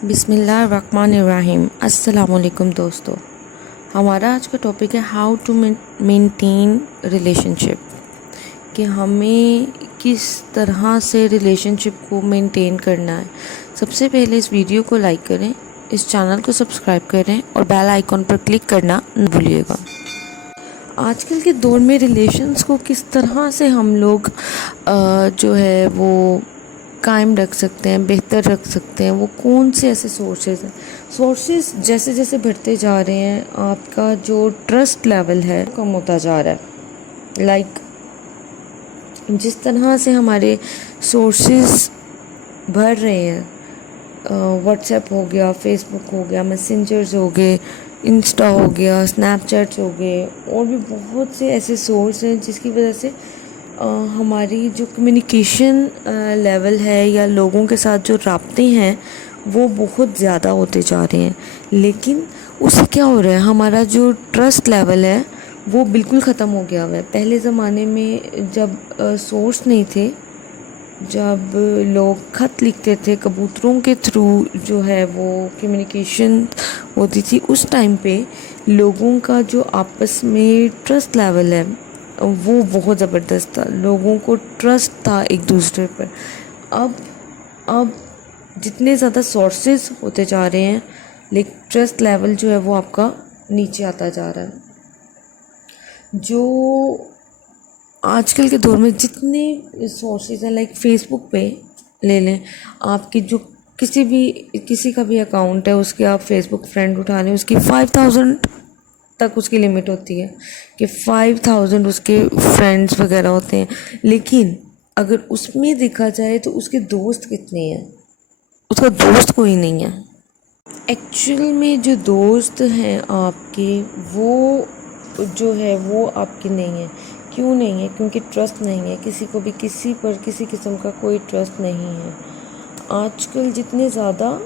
بسم اللہ الرحمن الرحیم۔ السلام علیکم دوستو، ہمارا آج کا ٹاپک ہے ہاؤ ٹو مینٹین ریلیشن شپ، کہ ہمیں کس طرح سے ریلیشن شپ کو مینٹین کرنا ہے۔ سب سے پہلے اس ویڈیو کو لائک کریں، اس چینل کو سبسکرائب کریں اور بیل آئیکن پر کلک کرنا نہ بھولیے گا۔ آج کل کے دور میں ریلیشنز کو کس طرح سے ہم لوگ جو ہے وہ قائم رکھ سکتے ہیں، بہتر رکھ سکتے ہیں، وہ کون سے ایسے سورسز ہیں۔ سورسز جیسے جیسے بڑھتے جا رہے ہیں، آپ کا جو ٹرسٹ لیول ہے کم ہوتا جا رہا ہے۔ جس طرح سے ہمارے سورسز بڑھ رہے ہیں، واٹس ایپ ہو گیا، فیس بک ہو گیا، میسنجرز ہو گئے، انسٹا ہو گیا، اسنیپ چیٹس ہو گئے، اور بھی بہت سے ایسے سورس ہیں جس کی وجہ سے ہماری جو کمیونیکیشن لیول ہے یا لوگوں کے ساتھ جو رابطے ہیں وہ بہت زیادہ ہوتے جا رہے ہیں۔ لیکن اس سے کیا ہو رہا ہے، ہمارا جو ٹرسٹ لیول ہے وہ بالکل ختم ہو گیا ہوا ہے۔ پہلے زمانے میں جب سورس نہیں تھے، جب لوگ خط لکھتے تھے، کبوتروں کے تھرو جو ہے وہ کمیونیکیشن ہوتی تھی، اس ٹائم پہ لوگوں کا جو آپس میں ٹرسٹ لیول ہے وہ بہت زبردست تھا، لوگوں کو ٹرسٹ تھا ایک دوسرے پر۔ اب جتنے زیادہ سورسز ہوتے جا رہے ہیں لیکن ٹرسٹ لیول جو ہے وہ آپ کا نیچے آتا جا رہا ہے۔ جو آج کل کے دور میں جتنے سورسز ہیں، فیس بک پہ لے لیں، آپ کی جو کسی کا بھی اکاؤنٹ ہے، اس کے آپ فیس بک فرینڈ اٹھا لیں، اس کی 5000 تک اس کی لمٹ ہوتی ہے کہ 5000 اس کے فرینڈز وغیرہ ہوتے ہیں۔ لیکن اگر اس میں دیکھا جائے تو اس کے دوست کتنے ہیں؟ اس کا دوست کوئی نہیں ہے۔ ایکچوئل میں جو دوست ہیں آپ کے، وہ جو ہے وہ آپ کے نہیں ہیں۔ کیوں نہیں ہے؟ کیونکہ ٹرسٹ نہیں ہے، کسی کو بھی کسی پر کسی قسم کا کوئی ٹرسٹ نہیں ہے۔ آج کل جتنے زیادہ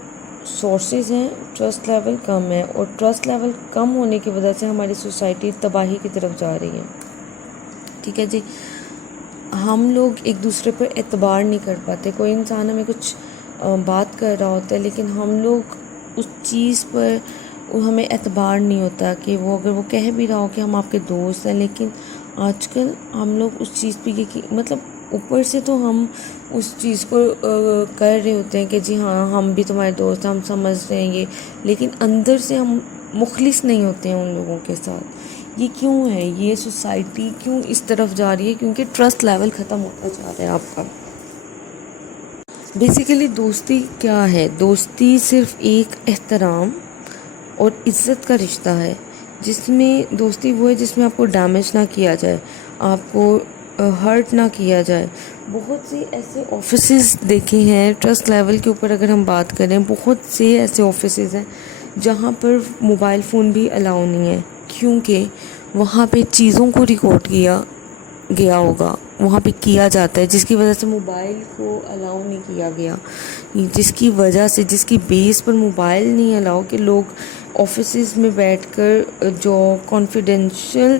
سورسز ہیں، ٹرسٹ لیول کم ہے، اور ٹرسٹ لیول کم ہونے کی وجہ سے ہماری سوسائٹی تباہی کی طرف جا رہی ہے۔ ٹھیک ہے جی، ہم لوگ ایک دوسرے پر اعتبار نہیں کر پاتے۔ کوئی انسان ہمیں کچھ بات کر رہا ہوتا ہے لیکن ہم لوگ اس چیز پر ہمیں اعتبار نہیں ہوتا کہ وہ اگر وہ کہہ بھی رہا ہو کہ ہم آپ کے دوست ہیں، لیکن آج کل ہم لوگ اس چیز پہ مطلب اوپر سے تو ہم اس چیز کو کر رہے ہوتے ہیں کہ جی ہاں ہم بھی تمہارے دوست ہیں، ہم سمجھ رہے ہیں یہ، لیکن اندر سے ہم مخلص نہیں ہوتے ہیں ان لوگوں کے ساتھ۔ یہ کیوں ہے؟ یہ سوسائٹی کیوں اس طرف جا رہی ہے؟ کیونکہ ٹرسٹ لیول ختم ہوتا جا رہا ہے آپ کا۔ بیسیکلی دوستی کیا ہے؟ دوستی صرف ایک احترام اور عزت کا رشتہ ہے، جس میں دوستی وہ ہے جس میں آپ کو ڈیمیج نہ کیا جائے، آپ کو ہرٹ نہ کیا جائے۔ بہت سے ایسے آفیسز دیکھے ہیں ٹرسٹ لیول کے اوپر، اگر ہم بات کریں، بہت سے ایسے آفیسز ہیں جہاں پر موبائل فون بھی الاؤ نہیں ہے، کیونکہ وہاں پہ چیزوں کو ریکارڈ کیا گیا ہوگا، وہاں پہ کیا جاتا ہے، جس کی وجہ سے موبائل کو الاؤ نہیں کیا گیا، جس کی وجہ سے، جس کی بیس پر موبائل نہیں الاؤ کہ لوگ آفیسز میں بیٹھ کر جو کانفیڈینشیل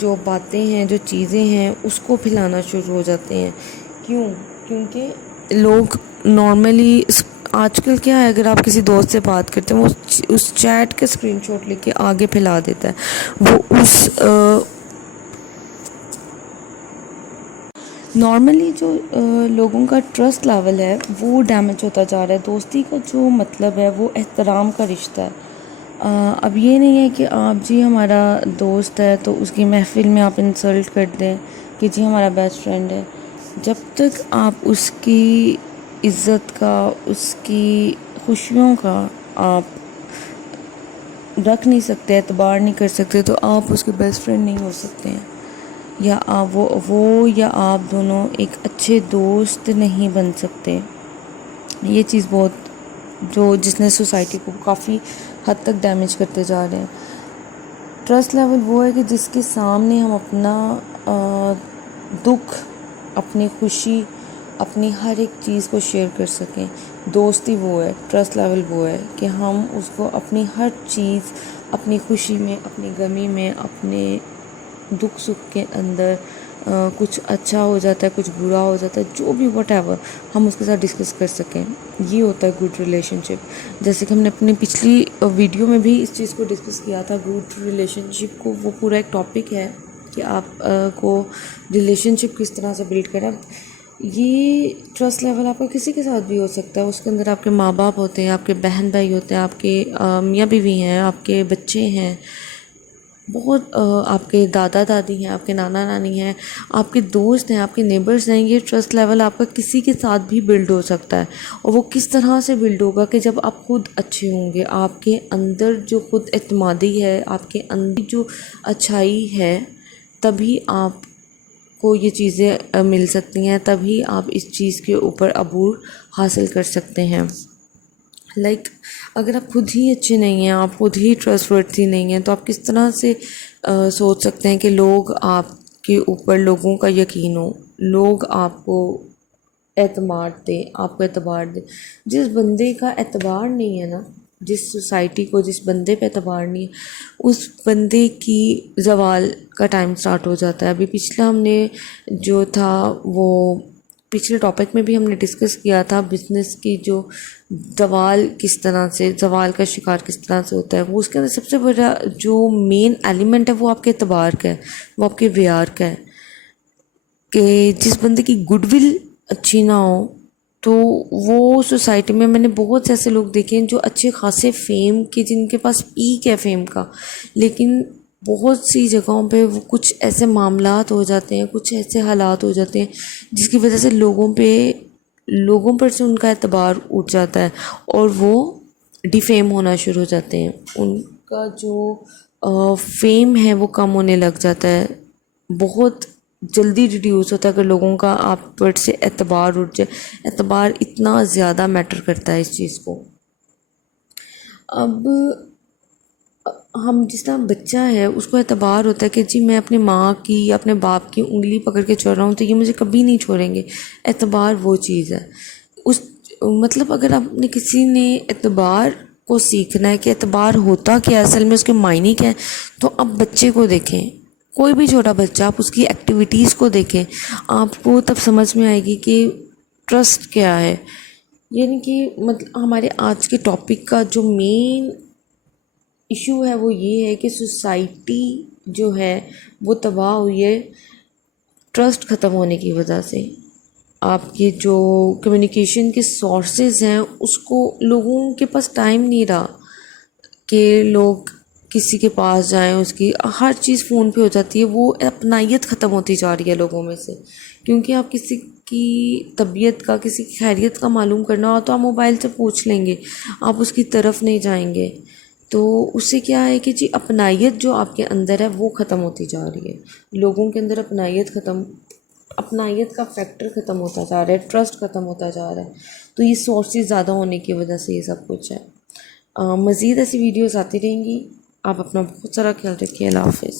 جو باتیں ہیں، جو چیزیں ہیں، اس کو پھیلانا شروع ہو جاتے ہیں۔ کیونکہ لوگ نارملی آج کل کیا ہے، اگر آپ کسی دوست سے بات کرتے ہیں، وہ اس چیٹ کے اسکرین شاٹ لے کے آگے پھیلا دیتا ہے، وہ اس نارملی جو لوگوں کا ٹرسٹ لیول ہے وہ ڈیمیج ہوتا جا رہا ہے۔ دوستی کا جو مطلب ہے وہ احترام کا رشتہ ہے۔ اب یہ نہیں ہے کہ آپ جی ہمارا دوست ہے تو اس کی محفل میں آپ انسلٹ کر دیں کہ جی ہمارا بیسٹ فرینڈ ہے۔ جب تک آپ اس کی عزت کا، اس کی خوشیوں کا آپ رکھ نہیں سکتے، اعتبار نہیں کر سکتے، تو آپ اس کے بیسٹ فرینڈ نہیں ہو سکتے ہیں، یا آپ وہ یا آپ دونوں ایک اچھے دوست نہیں بن سکتے۔ یہ چیز بہت جس نے سوسائٹی کو کافی حد تک ڈیمیج کرتے جا رہے ہیں۔ ٹرسٹ لیول وہ ہے کہ جس کے سامنے ہم اپنا دکھ، اپنی خوشی، اپنی ہر ایک چیز کو شیئر کر سکیں۔ دوستی وہ ہے، ٹرسٹ لیول وہ ہے کہ ہم اس کو اپنی ہر چیز، اپنی خوشی میں، اپنی غمی میں، اپنے دکھ سکھ کے اندر کچھ اچھا ہو جاتا ہے، کچھ برا ہو جاتا ہے، جو بھی وٹ ایور ہم اس کے ساتھ ڈسکس کر سکیں، یہ ہوتا ہے گڈ ریلیشن شپ۔ جیسے کہ ہم نے اپنی پچھلی ویڈیو میں بھی اس چیز کو ڈسکس کیا تھا، گڈ ریلیشن شپ کو، وہ پورا ایک ٹاپک ہے کہ آپ کو ریلیشن شپ کس طرح سے بلڈ کریں۔ یہ ٹرسٹ لیول آپ کا کسی کے ساتھ بھی ہو سکتا ہے، اس کے اندر آپ کے ماں باپ ہوتے ہیں، آپ کے بہن بھائی ہوتے ہیں، آپ کے میاں بیوی ہیں، آپ کے بچے ہیں، بہت آپ کے دادا دادی ہیں، آپ کے نانا نانی ہیں، آپ کے دوست ہیں، آپ کے نیبرز ہیں۔ یہ ٹرسٹ لیول آپ کا کسی کے ساتھ بھی بلڈ ہو سکتا ہے، اور وہ کس طرح سے بلڈ ہوگا کہ جب آپ خود اچھے ہوں گے، آپ کے اندر جو خود اعتمادی ہے، آپ کے اندر جو اچھائی ہے، تبھی آپ کو یہ چیزیں مل سکتی ہیں، تبھی آپ اس چیز کے اوپر عبور حاصل کر سکتے ہیں۔ اگر آپ خود ہی اچھے نہیں ہیں، آپ خود ہی ٹرسٹ ورتھی نہیں ہیں، تو آپ کس طرح سے سوچ سکتے ہیں کہ لوگ آپ کے اوپر، لوگوں کا یقین ہو، لوگ آپ کو اعتماد دیں، آپ کو اعتبار دیں۔ جس بندے کا اعتبار نہیں ہے نا، جس سوسائٹی کو جس بندے پہ اعتبار نہیں ہے، اس بندے کی زوال کا ٹائم سٹارٹ ہو جاتا ہے۔ ابھی پچھلا ہم نے جو تھا وہ پچھلے ٹاپک میں بھی ہم نے ڈسکس کیا تھا، بزنس کی جو زوال کس طرح سے، زوال کا شکار کس طرح سے ہوتا ہے۔ وہ اس کے اندر سب سے بڑا جو مین ایلیمنٹ ہے وہ آپ کے اعتبار کا ہے، وہ آپ کے ویار کا ہے، کہ جس بندے کی گڈ ول اچھی نہ ہو تو وہ سوسائٹی میں نے بہت سے ایسے لوگ دیکھے ہیں جو اچھے خاصے فیم کے، جن کے پاس پیک ہے فیم کا، لیکن بہت سی جگہوں پہ وہ کچھ ایسے معاملات ہو جاتے ہیں، کچھ ایسے حالات ہو جاتے ہیں جس کی وجہ سے لوگوں پر سے ان کا اعتبار اٹھ جاتا ہے، اور وہ ڈیفیم ہونا شروع ہو جاتے ہیں، ان کا جو فیم ہے وہ کم ہونے لگ جاتا ہے، بہت جلدی ریڈیوس ہوتا ہے اگر لوگوں کا آپ پر سے اعتبار اٹھ جائے۔ اعتبار اتنا زیادہ میٹر کرتا ہے اس چیز کو۔ اب ہم جس طرح بچہ ہے اس کو اعتبار ہوتا ہے کہ جی میں اپنے ماں کی یا اپنے باپ کی انگلی پکڑ کے چل رہا ہوں تو یہ مجھے کبھی نہیں چھوڑیں گے۔ اعتبار وہ چیز ہے، اس مطلب اگر آپ نے کسی نے اعتبار کو سیکھنا ہے کہ اعتبار ہوتا کیا ہے، اصل میں اس کے معنی کیا ہے، تو آپ بچے کو دیکھیں، کوئی بھی چھوٹا بچہ، آپ اس کی ایکٹیویٹیز کو دیکھیں، آپ کو تب سمجھ میں آئے گی کہ ٹرسٹ کیا ہے۔ یعنی کہ مطلب ہمارے آج کے ٹاپک کا جو مین ایشو ہے وہ یہ ہے کہ سوسائٹی جو ہے وہ تباہ ہوئی ہے ٹرسٹ ختم ہونے کی وجہ سے۔ آپ کے جو کمیونیکیشن کے سورسز ہیں اس کو، لوگوں کے پاس ٹائم نہیں رہا کہ لوگ کسی کے پاس جائیں، اس کی ہر چیز فون پہ ہو جاتی ہے، وہ اپنائیت ختم ہوتی جا رہی ہے لوگوں میں سے، کیونکہ آپ کسی کی طبیعت کا، کسی کی خیریت کا معلوم کرنا ہو تو آپ موبائل سے پوچھ لیں گے، آپ اس کی طرف نہیں جائیں گے۔ تو اس سے کیا ہے کہ جی اپنائیت جو آپ کے اندر ہے وہ ختم ہوتی جا رہی ہے، لوگوں کے اندر اپنائیت کا فیکٹر ختم ہوتا جا رہا ہے، ٹرسٹ ختم ہوتا جا رہا ہے، تو یہ سورسز زیادہ ہونے کی وجہ سے یہ سب کچھ ہے۔ مزید ایسی ویڈیوز آتی رہیں گی، آپ اپنا بہت سارا خیال رکھیے، اللہ حافظ۔